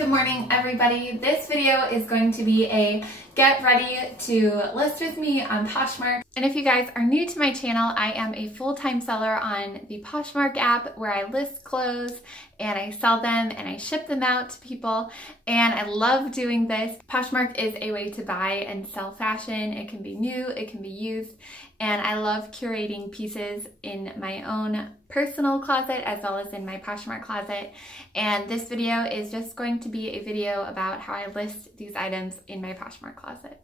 Good morning, everybody. This video is going to be a get ready to list with me on Poshmark. And if you guys are new to my channel, I am a full-time seller on the Poshmark app where I list clothes and I sell them and I ship them out to people. And I love doing this. Poshmark is a way to buy and sell fashion. It can be new, it can be used. And I love curating pieces in my own personal closet as well as in my Poshmark closet. And this video is just going to be a video about how I list these items in my Poshmark closet.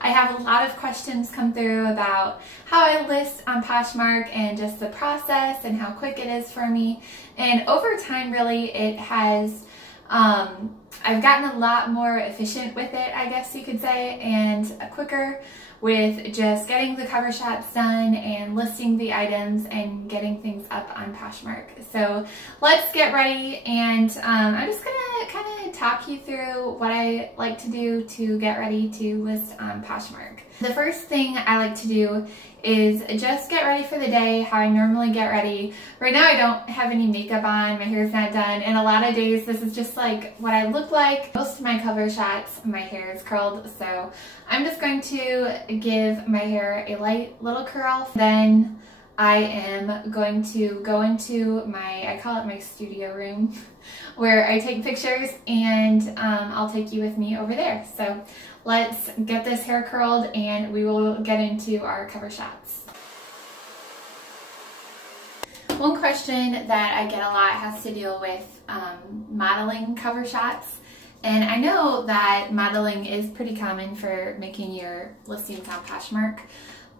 I have a lot of questions come through about how I list on Poshmark and just the process and how quick it is for me. And over time, really, it has, I've gotten a lot more efficient with it, I guess you could say, and quicker with just getting the cover shots done and listing the items and getting things up on Poshmark. So let's get ready, and I'm just gonna kind of talk you through what I like to do to get ready to list on Poshmark. The first thing I like to do is just get ready for the day, how I normally get ready. Right now I don't have any makeup on, my hair's not done, and a lot of days this is just like what I look like. Most of my cover shots, my hair is curled, so I'm just going to give my hair a light little curl. Then I am going to go into my, I call it my studio room, where I take pictures, and I'll take you with me over there. So let's get this hair curled and we will get into our cover shots. One question that I get a lot has to deal with modeling cover shots. And I know that modeling is pretty common for making your listings on Poshmark,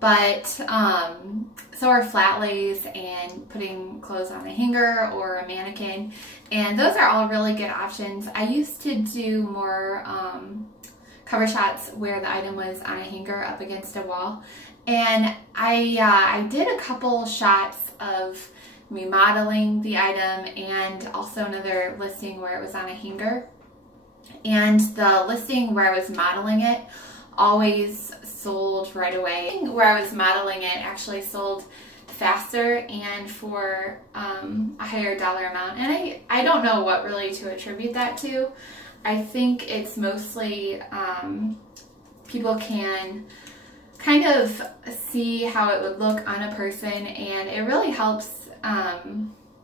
but so are flat lays and putting clothes on a hanger or a mannequin, and those are all really good options. I used to do more cover shots where the item was on a hanger up against a wall, and I did a couple shots of me modeling the item and also another listing where it was on a hanger. And the listing where I was modeling it always sold right away. Where I was modeling it actually sold faster and for a higher dollar amount. And I don't know what really to attribute that to. I think it's mostly people can kind of see how it would look on a person, and it really helps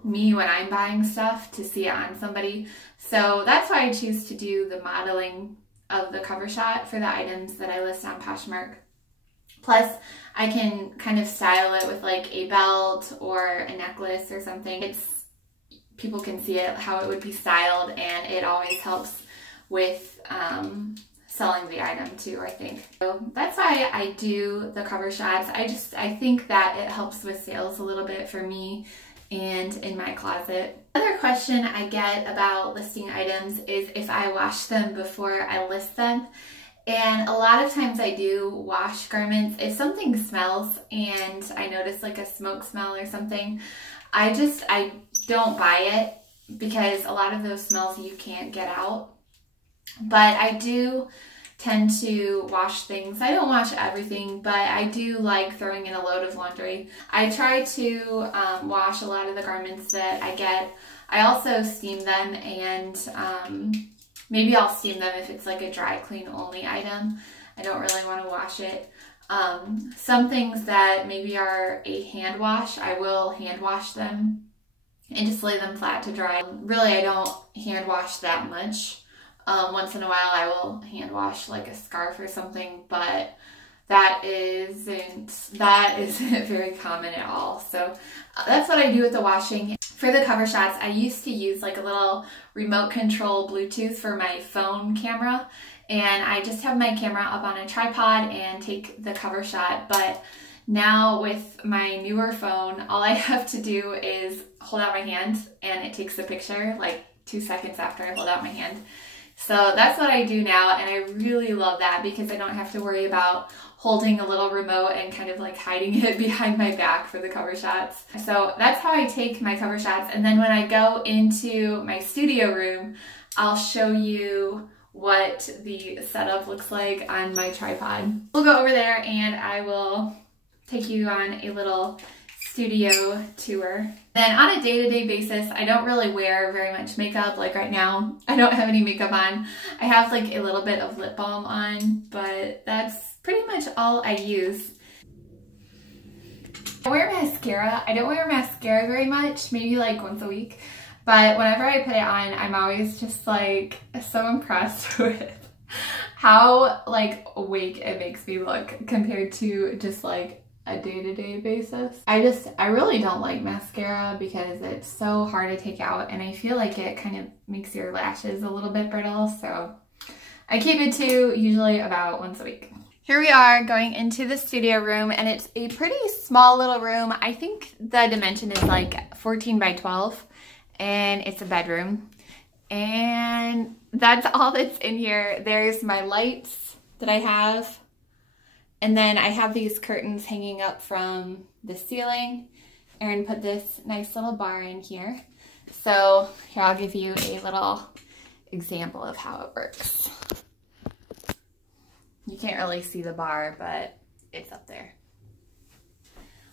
me when I'm buying stuff to see it on somebody. So that's why I choose to do the modeling of the cover shot for the items that I list on Poshmark. Plus, I can kind of style it with like a belt or a necklace or something. People can see it, how it would be styled, and it always helps with selling the item too, I think. So that's why I do the cover shots. I think that it helps with sales a little bit for me and in my closet. Another question I get about listing items is if I wash them before I list them. And a lot of times I do wash garments. If something smells and I notice like a smoke smell or something, I don't buy it, because a lot of those smells you can't get out. But I do tend to wash things. I don't wash everything, but I do like throwing in a load of laundry. I try to wash a lot of the garments that I get. I also steam them, and maybe I'll steam them if it's like a dry clean only item. I don't really want to wash it. Some things that maybe are a hand wash, I will hand wash them and just lay them flat to dry. Really, I don't hand wash that much. Once in a while I will hand wash like a scarf or something, but that isn't very common at all. So that's what I do with the washing. For the cover shots, I used to use like a little remote control Bluetooth for my phone camera, and I just have my camera up on a tripod and take the cover shot. But now with my newer phone, all I have to do is hold out my hand and it takes the picture like 2 seconds after I hold out my hand. So that's what I do now, and I really love that because I don't have to worry about holding a little remote and kind of like hiding it behind my back for the cover shots. So that's how I take my cover shots, and then when I go into my studio room, I'll show you what the setup looks like on my tripod. We'll go over there and I will take you on a little studio tour. Then on a day-to-day basis, I don't really wear very much makeup. Like right now, I don't have any makeup on. I have like a little bit of lip balm on, but that's pretty much all I use. I wear mascara. I don't wear mascara very much, maybe like once a week. But whenever I put it on, I'm always just like so impressed with how like awake it makes me look compared to just like a day-to-day basis. I really don't like mascara because it's so hard to take out, and I feel like it kind of makes your lashes a little bit brittle, so I keep it to usually about once a week. Here we are going into the studio room, and it's a pretty small little room. I think the dimension is like 14 by 12, and it's a bedroom. And that's all that's in here. There's my lights that I have. And then I have these curtains hanging up from the ceiling. Erin put this nice little bar in here. So here, I'll give you a little example of how it works. You can't really see the bar, but it's up there.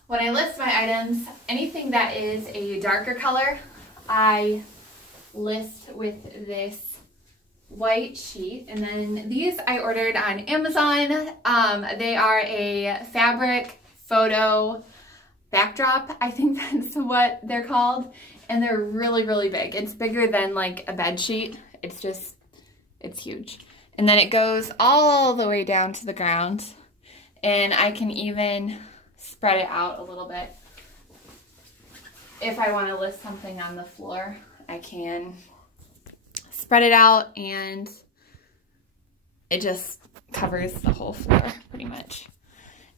When I list my items, anything that is a darker color, I list with this white sheet. And then these I ordered on Amazon. They are a fabric photo backdrop. I think that's what they're called. And they're really, really big. It's bigger than like a bed sheet. It's huge. And then it goes all the way down to the ground. And I can even spread it out a little bit. If I want to list something on the floor, I can spread it out and it just covers the whole floor pretty much.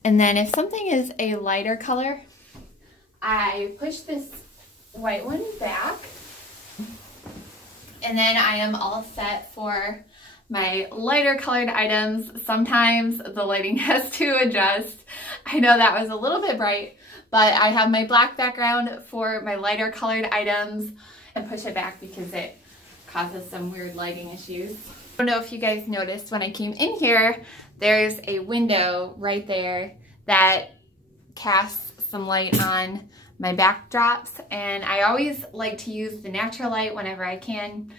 And then if something is a lighter color, I push this white one back, and then I am all set for my lighter colored items. Sometimes the lighting has to adjust. I know that was a little bit bright, but I have my black background for my lighter colored items and push it back because it causes some weird lighting issues. I don't know if you guys noticed when I came in here, there's a window right there that casts some light on my backdrops, and I always like to use the natural light whenever I can,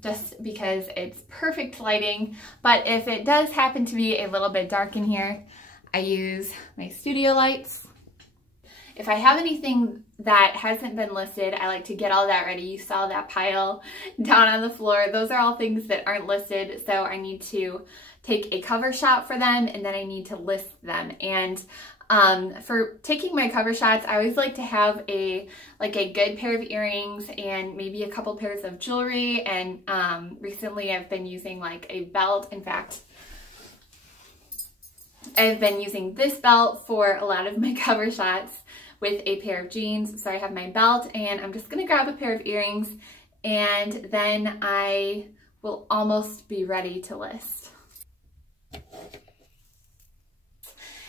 just because it's perfect lighting. But if it does happen to be a little bit dark in here, I use my studio lights. If I have anything that hasn't been listed, I like to get all that ready. You saw that pile down on the floor. Those are all things that aren't listed, so I need to take a cover shot for them, and then I need to list them. And for taking my cover shots, I always like to have a good pair of earrings and maybe a couple pairs of jewelry. And recently I've been using like a belt. In fact, I've been using this belt for a lot of my cover shots with a pair of jeans. So I have my belt, and I'm just gonna grab a pair of earrings, and then I will almost be ready to list.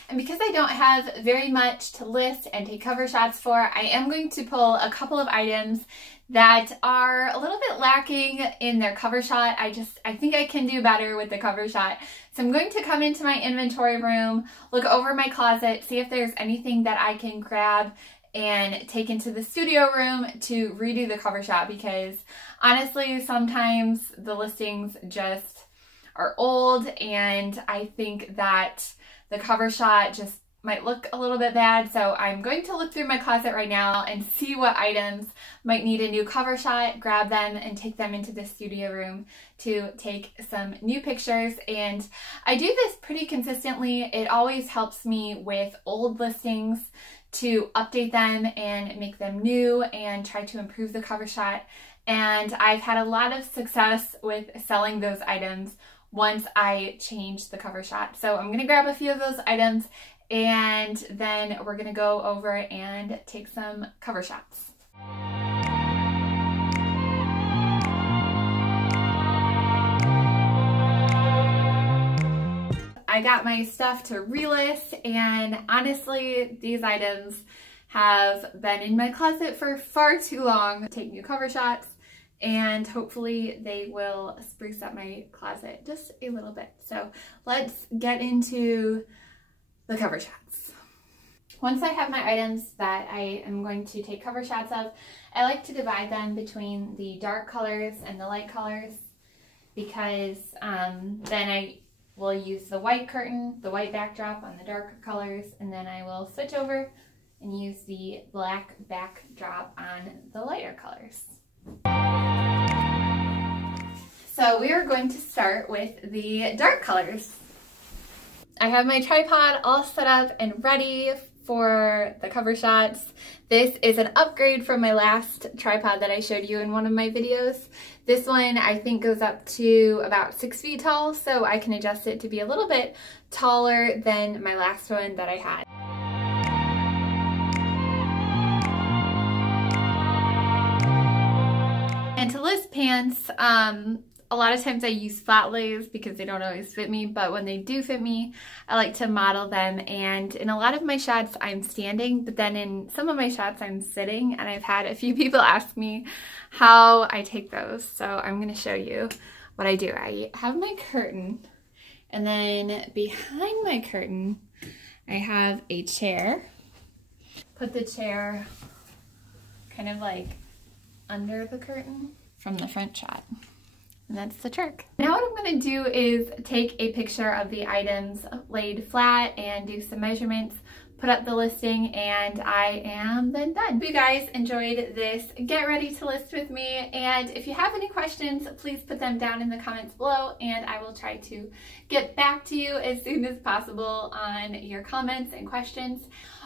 And because I don't have very much to list and take cover shots for, I am going to pull a couple of items that are a little bit lacking in their cover shot. I think I can do better with the cover shot. So I'm going to come into my inventory room, look over my closet, see if there's anything that I can grab and take into the studio room to redo the cover shot, because honestly, sometimes the listings just are old, and I think that the cover shot just might look a little bit bad. So I'm going to look through my closet right now and see what items might need a new cover shot, grab them and take them into the studio room to take some new pictures. And I do this pretty consistently. It always helps me with old listings to update them and make them new and try to improve the cover shot. And I've had a lot of success with selling those items once I change the cover shot. So I'm gonna grab a few of those items, and then we're gonna go over and take some cover shots. I got my stuff to relist, and honestly, these items have been in my closet for far too long. Take new cover shots, and hopefully they will spruce up my closet just a little bit. So let's get into the cover shots. Once I have my items that I am going to take cover shots of, I like to divide them between the dark colors and the light colors, because then I will use the white curtain, the white backdrop on the darker colors, and then I will switch over and use the black backdrop on the lighter colors. So we are going to start with the dark colors. I have my tripod all set up and ready for the cover shots. This is an upgrade from my last tripod that I showed you in one of my videos. This one I think goes up to about 6 feet tall, so I can adjust it to be a little bit taller than my last one that I had. And to list pants, a lot of times I use flat lays because they don't always fit me, but when they do fit me, I like to model them. And in a lot of my shots, I'm standing, but then in some of my shots, I'm sitting. And I've had a few people ask me how I take those. So I'm gonna show you what I do. I have my curtain, and then behind my curtain, I have a chair. Put the chair kind of like under the curtain from the front shot. And that's the trick. Now what I'm going to do is take a picture of the items laid flat and do some measurements, put up the listing, and I am then done. Hope you guys enjoyed this get ready to list with me, and if you have any questions, please put them down in the comments below and I will try to get back to you as soon as possible on your comments and questions.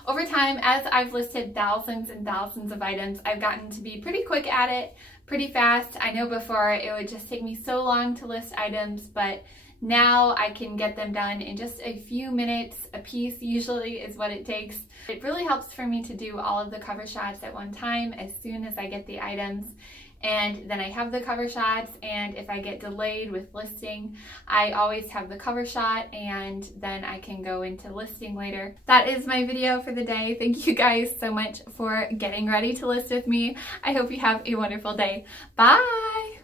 Over time, as I've listed thousands and thousands of items, I've gotten to be pretty quick at it, pretty fast. I know before it would just take me so long to list items, but now I can get them done in just a few minutes a piece, usually is what it takes. It really helps for me to do all of the cover shots at one time as soon as I get the items. And then I have the cover shots, and if I get delayed with listing, I always have the cover shot, and then I can go into listing later. That is my video for the day. Thank you guys so much for getting ready to list with me. I hope you have a wonderful day. Bye!